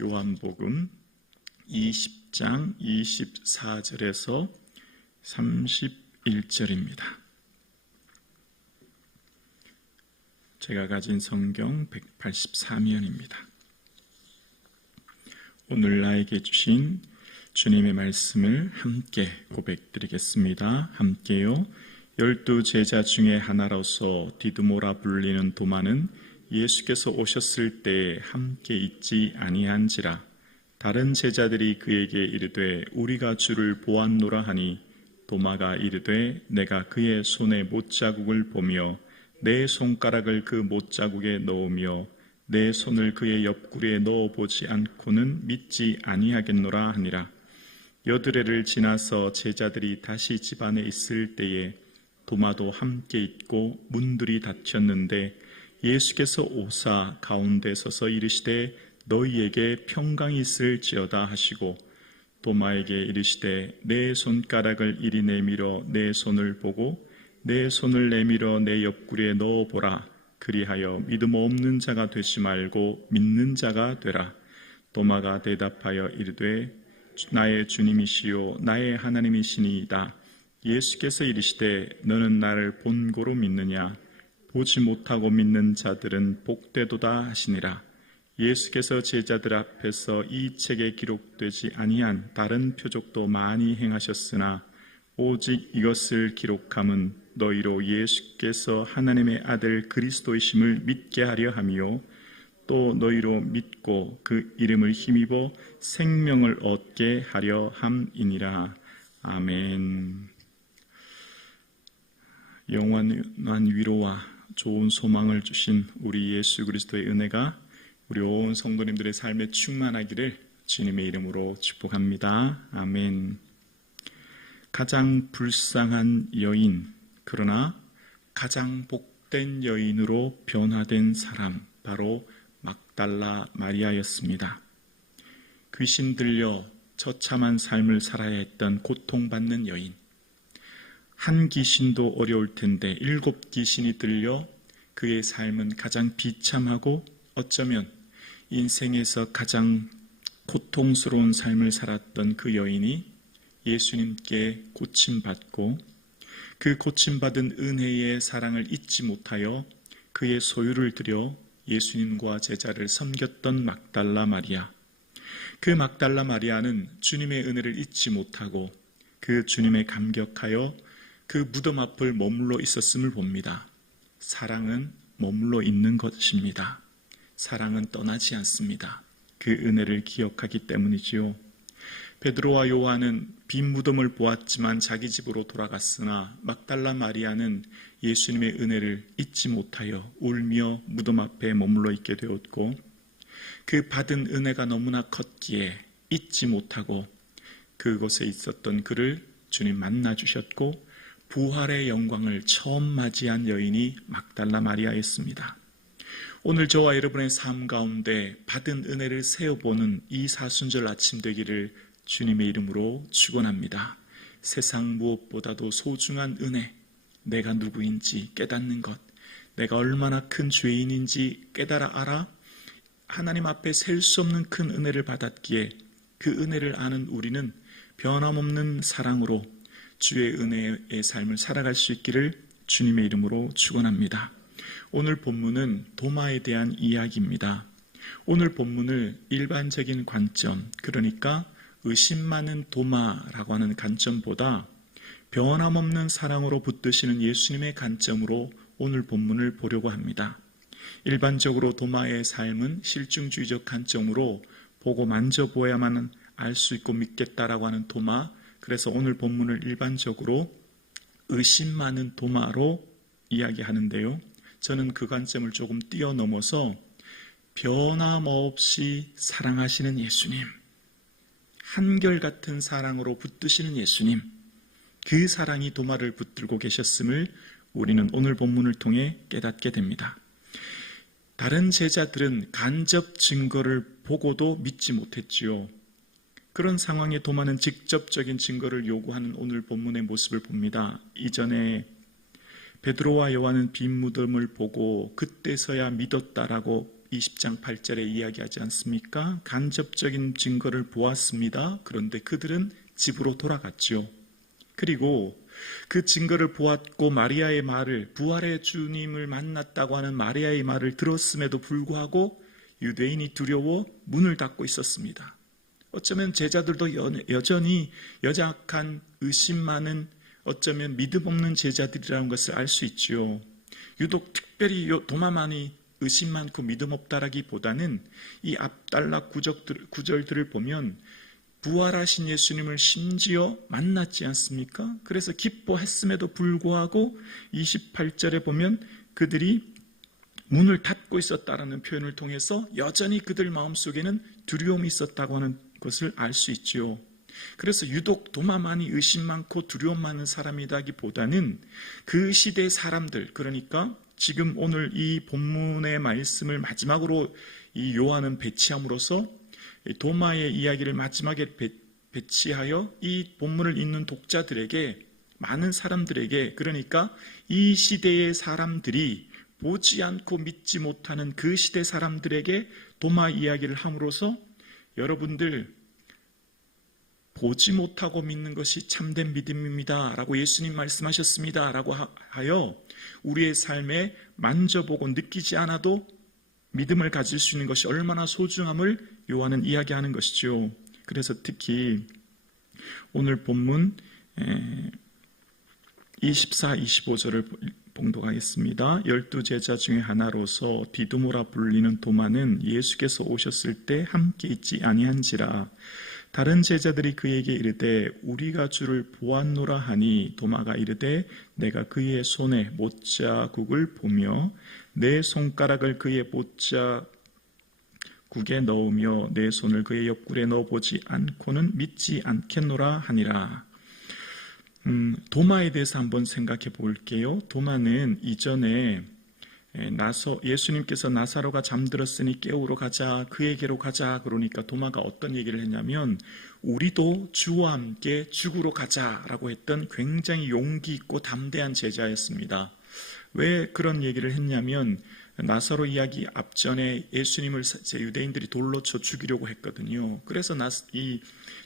요한복음 20장 24절에서 31절입니다. 제가 가진 성경 183면입니다. 오늘 나에게 주신 주님의 말씀을 함께 고백드리겠습니다. 함께요. 12 제자 중에 하나로서 디두모라 불리는 도마는 예수께서 오셨을 때에 함께 있지 아니한지라. 다른 제자들이 그에게 이르되 우리가 주를 보았노라 하니 도마가 이르되 내가 그의 손에 못자국을 보며 내 손가락을 그 못자국에 넣으며 내 손을 그의 옆구리에 넣어보지 않고는 믿지 아니하겠노라 하니라. 여드레를 지나서 제자들이 다시 집안에 있을 때에 도마도 함께 있고 문들이 닫혔는데 예수께서 오사 가운데 서서 이르시되 너희에게 평강이 있을지어다 하시고 도마에게 이르시되 내 손가락을 이리 내밀어 내 손을 보고 내 손을 내밀어 내 옆구리에 넣어보라. 그리하여 믿음 없는 자가 되지 말고 믿는 자가 되라. 도마가 대답하여 이르되 나의 주님이시요 나의 하나님이시니이다. 예수께서 이르시되 너는 나를 본고로 믿느냐? 보지 못하고 믿는 자들은 복되도다 하시니라. 예수께서 제자들 앞에서 이 책에 기록되지 아니한 다른 표적도 많이 행하셨으나 오직 이것을 기록함은 너희로 예수께서 하나님의 아들 그리스도이심을 믿게 하려 함이요 또 너희로 믿고 그 이름을 힘입어 생명을 얻게 하려 함이니라. 아멘. 영원한 위로와 좋은 소망을 주신 우리 예수 그리스도의 은혜가 우리 온 성도님들의 삶에 충만하기를 주님의 이름으로 축복합니다. 아멘. 가장 불쌍한 여인, 그러나 가장 복된 여인으로 변화된 사람, 바로 막달라 마리아였습니다. 귀신 들려 처참한 삶을 살아야 했던 고통받는 여인. 한 귀신도 어려울 텐데 7 귀신이 들려 그의 삶은 가장 비참하고 어쩌면 인생에서 가장 고통스러운 삶을 살았던 그 여인이 예수님께 고침받고 그 고침받은 은혜의 사랑을 잊지 못하여 그의 소유를 들여 예수님과 제자를 섬겼던 막달라 마리아. 그 막달라 마리아는 주님의 은혜를 잊지 못하고 그 주님에 감격하여 그 무덤 앞을 머물러 있었음을 봅니다. 사랑은 머물러 있는 것입니다. 사랑은 떠나지 않습니다. 그 은혜를 기억하기 때문이지요. 베드로와 요한은 빈 무덤을 보았지만 자기 집으로 돌아갔으나 막달라 마리아는 예수님의 은혜를 잊지 못하여 울며 무덤 앞에 머물러 있게 되었고 그 받은 은혜가 너무나 컸기에 잊지 못하고 그곳에 있었던 그를 주님 만나 주셨고 부활의 영광을 처음 맞이한 여인이 막달라 마리아였습니다. 오늘 저와 여러분의 삶 가운데 받은 은혜를 세어보는 이 사순절 아침 되기를 주님의 이름으로 축원합니다. 세상 무엇보다도 소중한 은혜, 내가 누구인지 깨닫는 것, 내가 얼마나 큰 죄인인지 깨달아 알아 하나님 앞에 셀 수 없는 큰 은혜를 받았기에 그 은혜를 아는 우리는 변함없는 사랑으로 주의 은혜의 삶을 살아갈 수 있기를 주님의 이름으로 축원합니다. 오늘 본문은 도마에 대한 이야기입니다. 오늘 본문을 일반적인 관점, 그러니까 의심 많은 도마라고 하는 관점보다 변함없는 사랑으로 붙드시는 예수님의 관점으로 오늘 본문을 보려고 합니다. 일반적으로 도마의 삶은 실증주의적 관점으로 보고 만져보야만 알 수 있고 믿겠다라고 하는 도마, 그래서 오늘 본문을 일반적으로 의심 많은 도마로 이야기하는데요. 저는 그 관점을 조금 뛰어넘어서 변함없이 사랑하시는 예수님, 한결같은 사랑으로 붙드시는 예수님, 그 사랑이 도마를 붙들고 계셨음을 우리는 오늘 본문을 통해 깨닫게 됩니다. 다른 제자들은 간접 증거를 보고도 믿지 못했지요. 그런 상황에 도마는 직접적인 증거를 요구하는 오늘 본문의 모습을 봅니다. 이전에 베드로와 요한은 빈 무덤을 보고 그때서야 믿었다라고 20장 8절에 이야기하지 않습니까? 간접적인 증거를 보았습니다. 그런데 그들은 집으로 돌아갔죠. 그리고 그 증거를 보았고 마리아의 말을, 부활의 주님을 만났다고 하는 마리아의 말을 들었음에도 불구하고 유대인이 두려워 문을 닫고 있었습니다. 어쩌면 제자들도 여전히 여작한 의심 많은, 어쩌면 믿음 없는 제자들이라는 것을 알 수 있죠. 유독 특별히 도마만이 의심 많고 믿음 없다라기보다는 이 앞단락 구절들을 보면 부활하신 예수님을 심지어 만났지 않습니까? 그래서 기뻐했음에도 불구하고 28절에 보면 그들이 문을 닫고 있었다라는 표현을 통해서 여전히 그들 마음속에는 두려움이 있었다고 하는 것을 알 수 있죠. 그래서 유독 도마만이 의심 많고 두려움 많은 사람이라기보다는 그 시대의 사람들, 그러니까 지금 오늘 이 본문의 말씀을 마지막으로 이 요한은 배치함으로써 도마의 이야기를 마지막에 배치하여 이 본문을 읽는 독자들에게, 많은 사람들에게, 그러니까 이 시대의 사람들이 보지 않고 믿지 못하는 그 시대 사람들에게 도마 이야기를 함으로써 여러분들 보지 못하고 믿는 것이 참된 믿음입니다 라고 예수님 말씀하셨습니다 라고 하여 우리의 삶에 만져보고 느끼지 않아도 믿음을 가질 수 있는 것이 얼마나 소중함을 요한은 이야기하는 것이죠. 그래서 특히 오늘 본문 24, 25절을 봉독하겠습니다. 12제자 중에 하나로서 디두모라 불리는 도마는 예수께서 오셨을 때 함께 있지 아니한지라. 다른 제자들이 그에게 이르되 우리가 주를 보았노라 하니 도마가 이르되 내가 그의 손에 못자국을 보며 내 손가락을 그의 못자국에 넣으며 내 손을 그의 옆구리에 넣어보지 않고는 믿지 않겠노라 하니라. 도마에 대해서 한번 생각해 볼게요. 도마는 이전에 예수님께서 나사로가 잠들었으니 깨우러 가자, 그에게로 가자 그러니까 도마가 어떤 얘기를 했냐면 우리도 주와 함께 죽으러 가자라고 했던 굉장히 용기 있고 담대한 제자였습니다. 왜 그런 얘기를 했냐면 나사로 이야기 앞전에 예수님을 유대인들이 돌로 쳐 죽이려고 했거든요. 그래서 이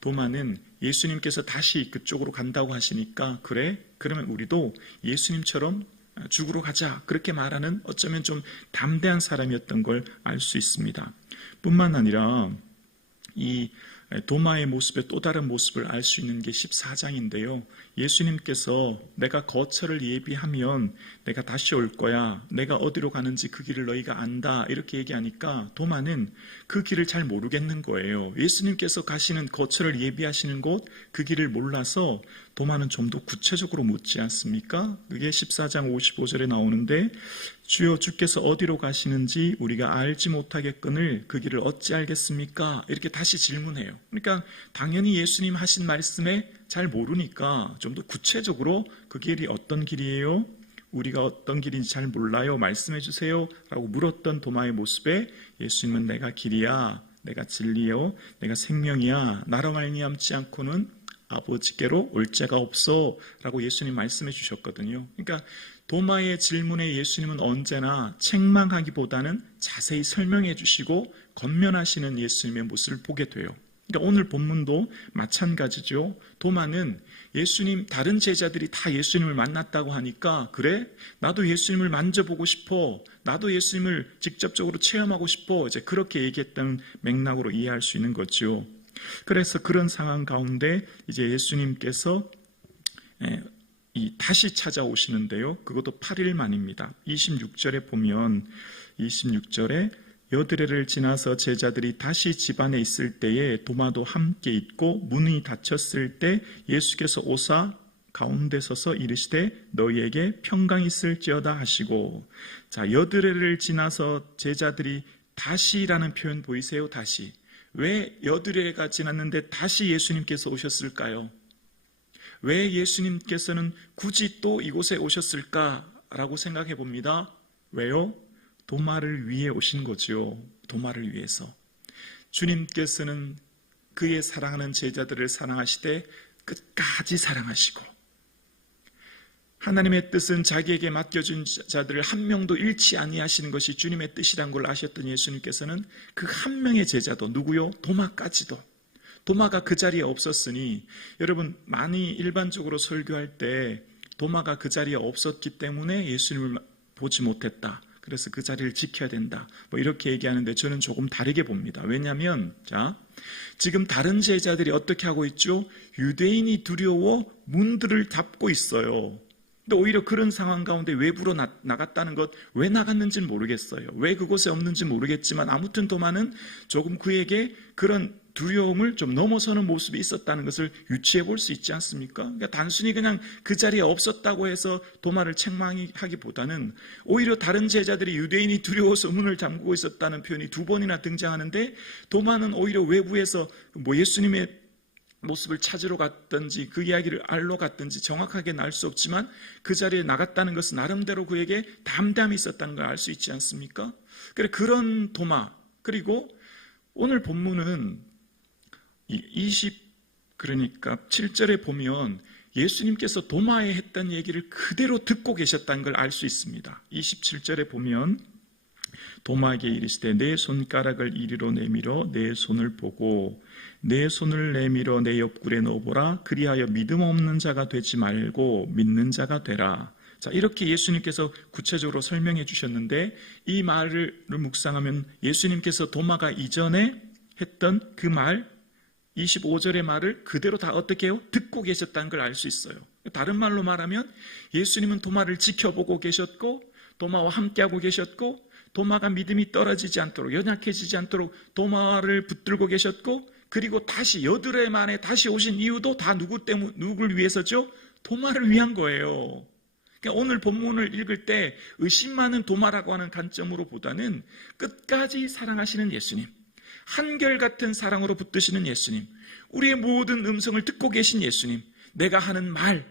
도마는 예수님께서 다시 그쪽으로 간다고 하시니까 그래? 그러면 우리도 예수님처럼 죽으러 가자 그렇게 말하는 어쩌면 좀 담대한 사람이었던 걸 알 수 있습니다. 뿐만 아니라 이 도마의 모습의 또 다른 모습을 알 수 있는 게 14장인데요. 예수님께서 내가 거처를 예비하면 내가 다시 올 거야. 내가 어디로 가는지 그 길을 너희가 안다. 이렇게 얘기하니까 도마는 그 길을 잘 모르겠는 거예요. 예수님께서 가시는 거처를 예비하시는 곳, 그 길을 몰라서 도마는 좀 더 구체적으로 묻지 않습니까? 그게 14장 55절에 나오는데 주여 주께서 어디로 가시는지 우리가 알지 못하겠거늘 그 길을 어찌 알겠습니까? 이렇게 다시 질문해요. 그러니까 당연히 예수님 하신 말씀에 잘 모르니까 좀 더 구체적으로 그 길이 어떤 길이에요? 우리가 어떤 길인지 잘 몰라요. 말씀해 주세요. 라고 물었던 도마의 모습에 예수님은 내가 길이야. 내가 진리요. 내가 생명이야. 나로 말미암지 않고는 아버지께로 올 자가 없어. 라고 예수님 말씀해 주셨거든요. 그러니까 도마의 질문에 예수님은 언제나 책망하기보다는 자세히 설명해 주시고 권면하시는 예수님의 모습을 보게 돼요. 그러니까 오늘 본문도 마찬가지죠. 도마는 예수님, 다른 제자들이 다 예수님을 만났다고 하니까 그래? 나도 예수님을 만져보고 싶어. 나도 예수님을 직접적으로 체험하고 싶어. 이제 그렇게 얘기했던 맥락으로 이해할 수 있는 거죠. 그래서 그런 상황 가운데 이제 예수님께서 다시 찾아오시는데요. 그것도 8일 만입니다. 26절에 보면 26절에 여드레를 지나서 제자들이 다시 집안에 있을 때에 도마도 함께 있고 문이 닫혔을 때 예수께서 오사 가운데 서서 이르시되 너희에게 평강이 있을지어다 하시고, 자, 여드레를 지나서 제자들이 다시라는 표현 보이세요? 다시. 왜 여드레가 지났는데 다시 예수님께서 오셨을까요? 왜 예수님께서는 굳이 또 이곳에 오셨을까라고 생각해 봅니다. 왜요? 도마를 위해 오신 거죠. 도마를 위해서. 주님께서는 그의 사랑하는 제자들을 사랑하시되 끝까지 사랑하시고 하나님의 뜻은 자기에게 맡겨준 자들을 한 명도 잃지 아니하시는 것이 주님의 뜻이란 걸 아셨던 예수님께서는 그 한 명의 제자도 누구요? 도마까지도. 도마가 그 자리에 없었으니, 여러분 많이 일반적으로 설교할 때 도마가 그 자리에 없었기 때문에 예수님을 보지 못했다, 그래서 그 자리를 지켜야 된다, 뭐 이렇게 얘기하는데 저는 조금 다르게 봅니다. 왜냐하면 지금 다른 제자들이 어떻게 하고 있죠? 유대인이 두려워 문들을 닫고 있어요. 근데 오히려 그런 상황 가운데 외부로 나갔다는 것, 왜 나갔는지는 모르겠어요. 왜 그곳에 없는지 모르겠지만 아무튼 도마는 조금 그에게 그런 두려움을 좀 넘어서는 모습이 있었다는 것을 유추해 볼 수 있지 않습니까? 그러니까 단순히 그냥 그 자리에 없었다고 해서 도마를 책망하기보다는 오히려 다른 제자들이 유대인이 두려워서 문을 잠그고 있었다는 표현이 2번이나 등장하는데, 도마는 오히려 외부에서 예수님의 모습을 찾으러 갔든지 그 이야기를 알러 갔든지 정확하게는 알 수 없지만 그 자리에 나갔다는 것은 나름대로 그에게 담담이 있었다는 걸 알 수 있지 않습니까? 그런 도마, 그리고 오늘 본문은 7절에 보면 예수님께서 도마에 했던 얘기를 그대로 듣고 계셨다는 걸 알 수 있습니다. 27절에 보면 도마에게 이르시되 내 손가락을 이리로 내밀어 내 손을 보고 내 손을 내밀어 내 옆구리에 넣어보라. 그리하여 믿음 없는 자가 되지 말고 믿는 자가 되라. 자, 이렇게 예수님께서 구체적으로 설명해 주셨는데, 이 말을 묵상하면 예수님께서 도마가 이전에 했던 그 말, 25절의 말을 그대로 다 어떻게 해요? 듣고 계셨다는 걸 알 수 있어요. 다른 말로 말하면 예수님은 도마를 지켜보고 계셨고, 도마와 함께하고 계셨고, 도마가 믿음이 떨어지지 않도록, 연약해지지 않도록 도마를 붙들고 계셨고, 그리고 다시 8해 만에 다시 오신 이유도 다 누구를 위해서죠? 도마를 위한 거예요. 그러니까 오늘 본문을 읽을 때 의심 많은 도마라고 하는 관점으로 보다는 끝까지 사랑하시는 예수님, 한결같은 사랑으로 붙드시는 예수님, 우리의 모든 음성을 듣고 계신 예수님, 내가 하는 말,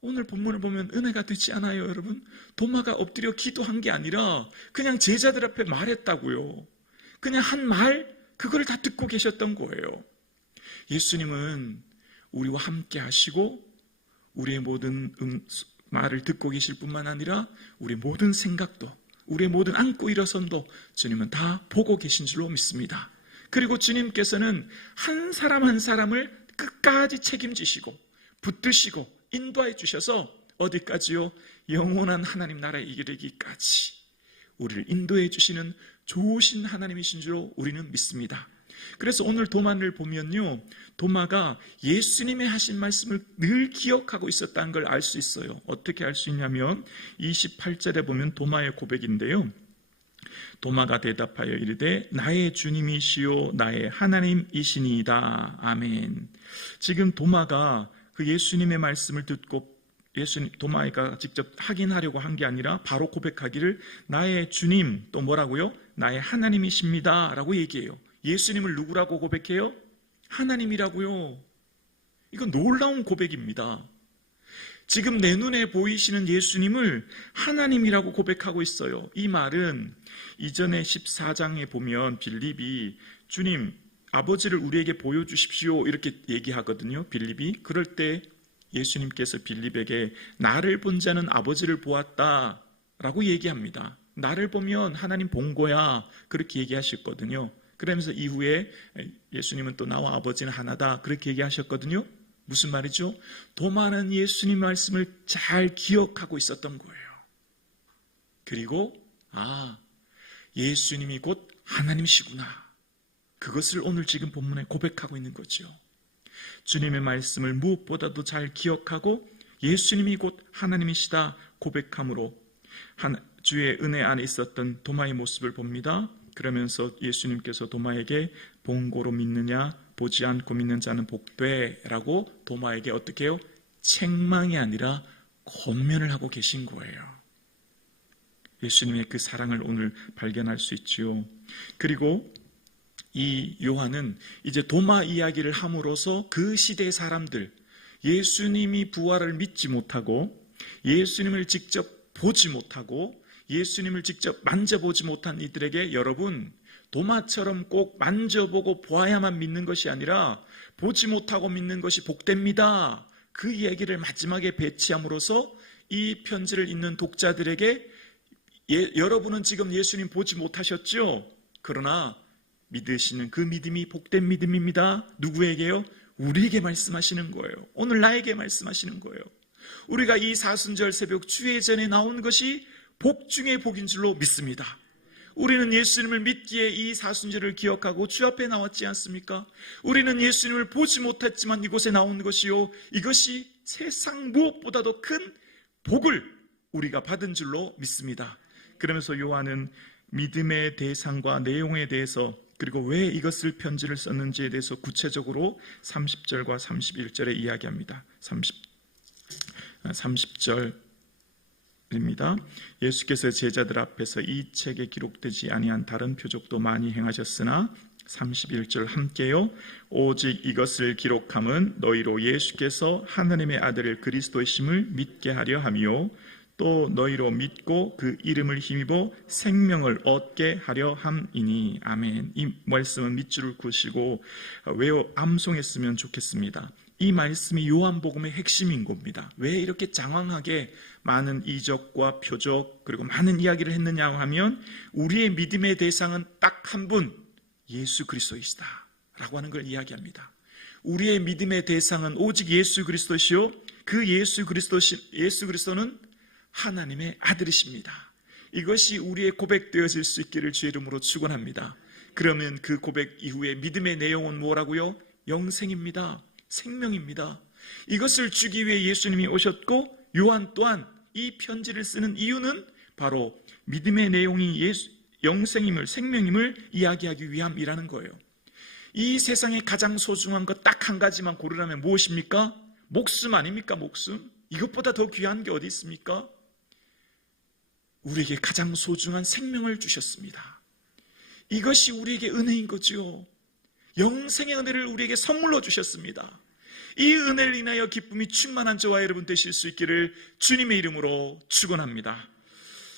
오늘 본문을 보면 은혜가 되지 않아요, 여러분? 도마가 엎드려 기도한 게 아니라 그냥 제자들 앞에 말했다고요. 그냥 한 말, 그걸 다 듣고 계셨던 거예요. 예수님은 우리와 함께 하시고 우리의 모든 말을 듣고 계실 뿐만 아니라 우리의 모든 생각도, 우리의 모든 앉고 일어선도 주님은 다 보고 계신 줄로 믿습니다. 그리고 주님께서는 한 사람 한 사람을 끝까지 책임지시고 붙드시고 인도해 주셔서 어디까지요? 영원한 하나님 나라에 이르기까지 우리를 인도해 주시는 좋으신 하나님이신 줄로 우리는 믿습니다. 그래서 오늘 도마를 보면요, 도마가 예수님의 하신 말씀을 늘 기억하고 있었다는 걸 알 수 있어요. 어떻게 알 수 있냐면 28절에 보면 도마의 고백인데요, 도마가 대답하여 이르되 나의 주님이시요 나의 하나님이시니이다. 아멘. 지금 도마가 그 예수님의 말씀을 듣고 도마가 직접 확인하려고 한 게 아니라 바로 고백하기를 나의 주님, 또 뭐라고요? 나의 하나님이십니다 라고 얘기해요. 예수님을 누구라고 고백해요? 하나님이라고요. 이건 놀라운 고백입니다. 지금 내 눈에 보이시는 예수님을 하나님이라고 고백하고 있어요. 이 말은 이전에 14장에 보면 빌립이 주님, 아버지를 우리에게 보여주십시오 이렇게 얘기하거든요. 빌립이. 그럴 때 예수님께서 빌립에게 나를 본 자는 아버지를 보았다 라고 얘기합니다. 나를 보면 하나님 본 거야 그렇게 얘기하셨거든요. 그러면서 이후에 예수님은 또 나와 아버지는 하나다 그렇게 얘기하셨거든요. 무슨 말이죠? 도마는 예수님 말씀을 잘 기억하고 있었던 거예요. 그리고 예수님이 곧 하나님이시구나, 그것을 오늘 지금 본문에 고백하고 있는 거죠. 주님의 말씀을 무엇보다도 잘 기억하고 예수님이 곧 하나님이시다 고백함으로 주의 은혜 안에 있었던 도마의 모습을 봅니다. 그러면서 예수님께서 도마에게 본고로 믿느냐 보지 않고 믿는 자는 복되라고 도마에게 어떻게 해요? 책망이 아니라 권면을 하고 계신 거예요. 예수님의 그 사랑을 오늘 발견할 수 있지요. 그리고 이 요한은 이제 도마 이야기를 함으로써 그 시대의 사람들, 예수님이 부활을 믿지 못하고 예수님을 직접 보지 못하고 예수님을 직접 만져보지 못한 이들에게 여러분, 도마처럼 꼭 만져보고 보아야만 믿는 것이 아니라 보지 못하고 믿는 것이 복됩니다. 그 이야기를 마지막에 배치함으로써 이 편지를 읽는 독자들에게 여러분은 지금 예수님 보지 못하셨죠? 그러나 믿으시는 그 믿음이 복된 믿음입니다. 누구에게요? 우리에게 말씀하시는 거예요. 오늘 나에게 말씀하시는 거예요. 우리가 이 사순절 새벽 주예전에 나온 것이 복 중의 복인 줄로 믿습니다. 우리는 예수님을 믿기에 이 사순절을 기억하고 주 앞에 나왔지 않습니까? 우리는 예수님을 보지 못했지만 이곳에 나온 것이요, 이것이 세상 무엇보다도 큰 복을 우리가 받은 줄로 믿습니다. 그러면서 요한은 믿음의 대상과 내용에 대해서, 그리고 왜 이것을 편지를 썼는지에 대해서 구체적으로 30절과 31절에 이야기합니다. 30절입니다. 예수께서 제자들 앞에서 이 책에 기록되지 아니한 다른 표적도 많이 행하셨으나 31절 함께요. 오직 이것을 기록함은 너희로 예수께서 하나님의 아들 그리스도이심을 믿게 하려 함이요, 또 너희로 믿고 그 이름을 힘입어 생명을 얻게 하려 함이니. 아멘. 이 말씀은 밑줄을 그으시고 외워 암송했으면 좋겠습니다. 이 말씀이 요한복음의 핵심인 겁니다. 왜 이렇게 장황하게 많은 이적과 표적 그리고 많은 이야기를 했느냐 하면 우리의 믿음의 대상은 딱 한 분, 예수 그리스도이시다 라고 하는 걸 이야기합니다. 우리의 믿음의 대상은 오직 예수 그리스도시요, 그 예수 그리스도는 하나님의 아들이십니다. 이것이 우리의 고백되어질 수 있기를 주의 이름으로 축원합니다. 그러면 그 고백 이후에 믿음의 내용은 뭐라고요? 영생입니다. 생명입니다. 이것을 주기 위해 예수님이 오셨고, 요한 또한 이 편지를 쓰는 이유는 바로 믿음의 내용이 영생임을, 생명임을 이야기하기 위함이라는 거예요. 이 세상에 가장 소중한 것 딱 한 가지만 고르라면 무엇입니까? 목숨 아닙니까? 목숨. 이것보다 더 귀한 게 어디 있습니까? 우리에게 가장 소중한 생명을 주셨습니다. 이것이 우리에게 은혜인 거죠. 영생의 은혜를 우리에게 선물로 주셨습니다. 이 은혜를 인하여 기쁨이 충만한 저와 여러분 되실 수 있기를 주님의 이름으로 축원합니다.